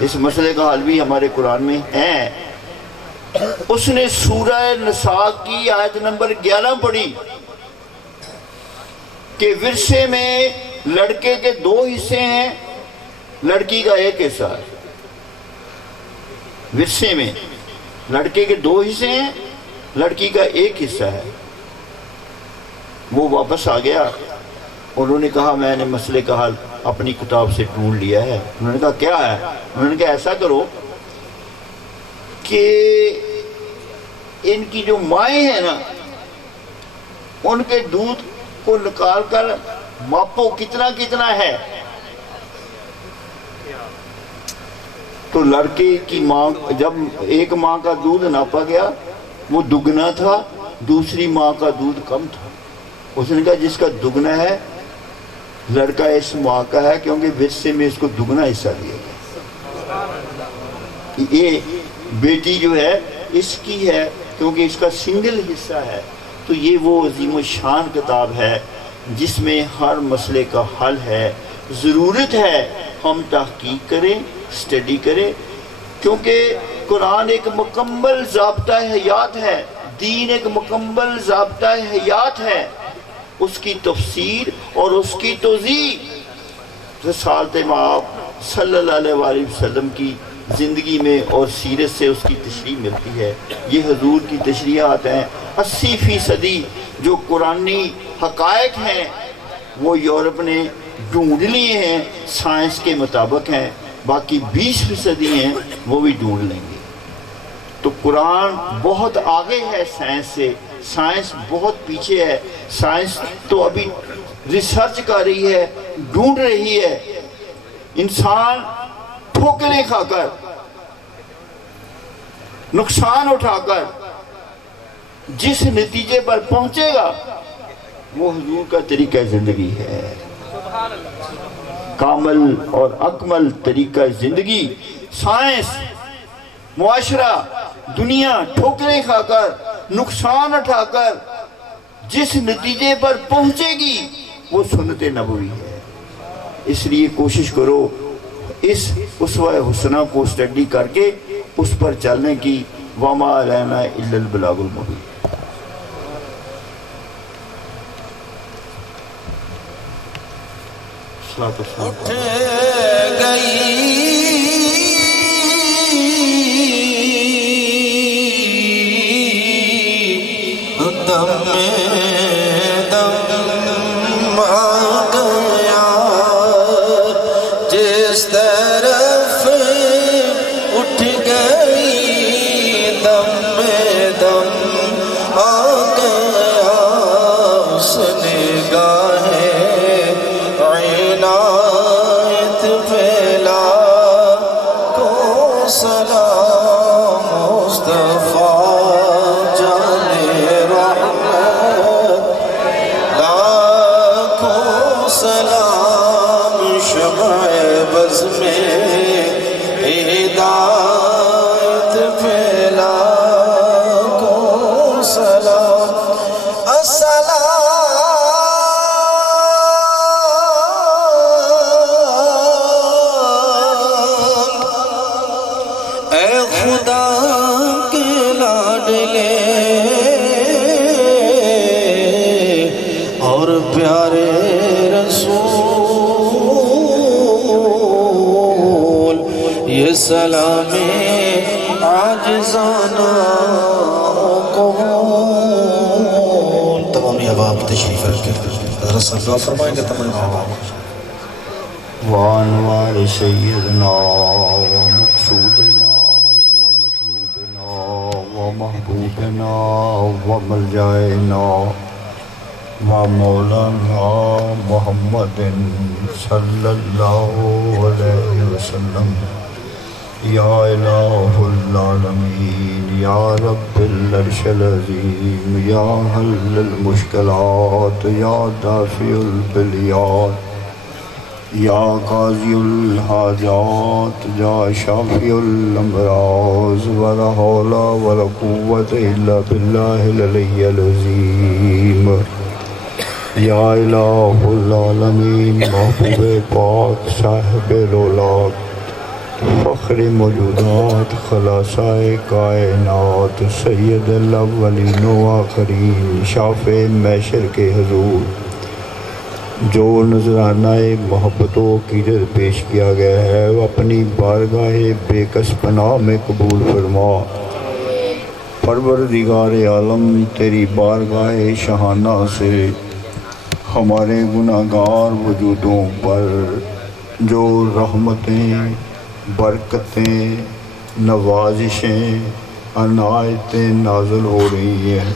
اس مسئلے کا حل بھی ہمارے قرآن میں ہے. اس نے سورہ نساء کی آیت نمبر 11 پڑھی کہ ورثے میں لڑکے کے 2 حصے ہیں، لڑکی کا 1 حصہ ہے. ورثے میں لڑکے کے 2 حصے ہیں، لڑکی کا 1 حصہ ہے. وہ واپس آ گیا، انہوں نے کہا میں نے مسئلے کا حل اپنی کتاب سے ڈھونڈ لیا ہے. انہوں نے کہا کیا ہے؟ انہوں نے کہا ایسا کرو کہ ان کی جو مائیں ہیں نا، ان کے دودھ کو نکال کر ماپو کتنا کتنا ہے. تو لڑکے کی ماں، جب ایک ماں کا دودھ ناپا گیا وہ دگنا تھا، دوسری ماں کا دودھ کم تھا. اس نے کہا جس کا دگنا ہے لڑکا اس ماں کا ہے، کیونکہ ورثے میں اس کو دگنا حصہ دیا گیا. یہ بیٹی جو ہے اس کی ہے کیونکہ اس کا سنگل حصہ ہے. تو یہ وہ عظیم الشان کتاب ہے جس میں ہر مسئلے کا حل ہے. ضرورت ہے ہم تحقیق کریں، اسٹڈی کریں، کیونکہ قرآن ایک مکمل ضابطہ حیات ہے، دین ایک مکمل ضابطہ حیات ہے. اس کی تفسیر اور اس کی توضیح رسالت مآب صلی اللہ علیہ وآلہ وسلم کی زندگی میں اور سیرت سے اس کی تشریح ملتی ہے. یہ حضور کی تشریحات ہیں. 80% جو قرآنی حقائق ہیں وہ یورپ نے ڈھونڈ لیے ہیں، سائنس کے مطابق ہیں. باقی 20% ہیں وہ بھی ڈھونڈ لیں گے. تو قرآن بہت آگے ہے سائنس سے، سائنس بہت پیچھے ہے. سائنس تو ابھی ریسرچ کر رہی ہے، ڈھونڈ رہی ہے. انسان ٹھوکریں کھا کر، نقصان اٹھا کر جس نتیجے پر پہنچے گا وہ حضور کا طریقہ زندگی ہے. کامل اور اکمل طریقہ زندگی. سائنس، معاشرہ، دنیا ٹھوکریں کھا کر، نقصان اٹھا کر جس نتیجے پر پہنچے گی وہ سنت نبوی ہے. اس لیے کوشش کرو اس اسوہ حسنہ کو اسٹڈی کر کے اس پر چلنے کی. وما علینا الا البلاغ المبین. اٹھ گئی دم دم آ گیا جس طرف اٹھ گئی دم دم آ گیا اس نگاہ عنایت پھیلا کو سلام مصطفیٰ جان رحمت لاکھوں سلام شمع بز میں ہدایت پھیلا کو سلام. السلام اے خدا کے لاڈلے اور پیارے رسول یہ سلام عاجزانہ قبول. تمام احباب تشریف رکھیں. ذرا صلوات فرمائیں گے تمام احباب. وانوار سیدنا ومقصودنا ومطلوبنا ومحبوبنا وملجائنا ومولانا محمد صلی اللہ علیہ وسلم. یا الہ العالمین یا رب العرش العظیم یا حل المشکلات یا دافع البلیات یا قاضی الحاجات یا شافی الامراض ولا حول ولا قوة الا باللہ العلی العظیم. یا الہ العالمین محبوب پاک صاحب الولاق فخر موجودات خلاصہ کائنات سید الاولین و آخرین شافع محشر کے حضور جو نذرانہ محبت و عقیدت پیش کیا گیا ہے وہ اپنی بارگاہ بے کس پناہ میں قبول فرما. پروردگار عالم تیری بارگاہ شہانہ سے ہمارے گناہگار وجودوں پر جو رحمتیں برکتیں نوازشیں عنایتیں نازل ہو رہی ہیں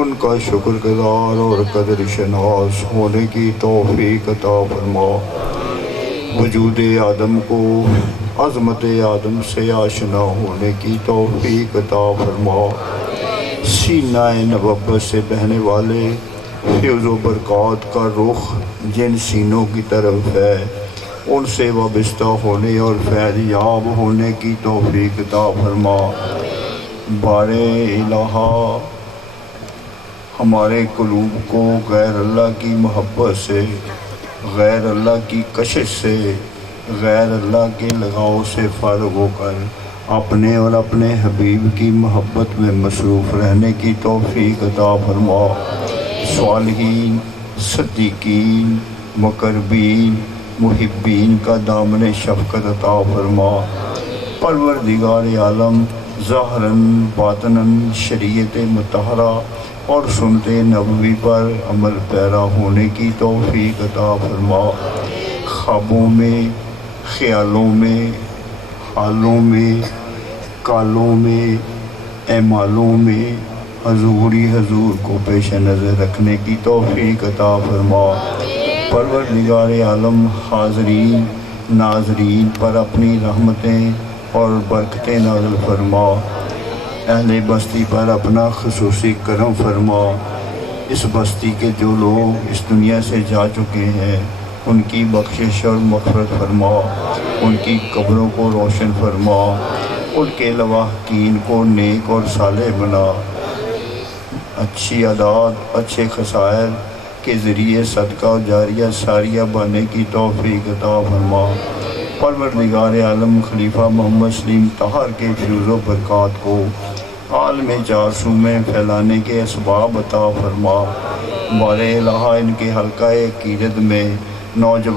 ان کا شکر گزار اور قدر شناس ہونے کی توفیق عطا فرما. وجود آدم کو عظمت آدم سے آشنا ہونے کی توفیق عطا فرما. سینہ نبوت سے بہنے والے فیض و برکات کا رخ جن سینوں کی طرف ہے ان سے وابستہ ہونے اور فیض یاب ہونے کی توفیق عطا فرما. بار الہا ہمارے قلوب کو غیر اللہ کی محبت سے غیر اللہ کی کشش سے غیر اللہ کے لگاؤ سے فارغ ہو کر اپنے اور اپنے حبیب کی محبت میں مصروف رہنے کی توفیق عطا فرما. صالحین صدیقین مقربین محبین کا دامن شفقت عطا فرما. پروردگار عالم ظاہراً باطناً شریعت مطہرہ اور سنت نبوی پر عمل پیرا ہونے کی توفیق عطا فرما. خوابوں میں خیالوں میں حالوں میں کالوں میں اعمالوں میں حضور کو پیش نظر رکھنے کی توفیق عطا فرما. پروردگار عالم حاضرین ناظرین پر اپنی رحمتیں اور برکتیں نازل فرما. اہل بستی پر اپنا خصوصی کرم فرما. اس بستی کے جو لوگ اس دنیا سے جا چکے ہیں ان کی بخشش اور مغفرت فرما. ان کی قبروں کو روشن فرما. ان کے لواحقین کو نیک اور صالح بنا. اچھی عادات اچھے خصائل کے ذریعے صدقہ و جاریہ ساریہ بننے کی توفیق عطا فرما. پروردگار عالم خلیفہ محمد سلیم طاہر کے فیض و برکات کو عالم چارسو میں پھیلانے کے اسباب عطا فرما. بار الہا ان کے حلقہ عقیدت میں نوجوان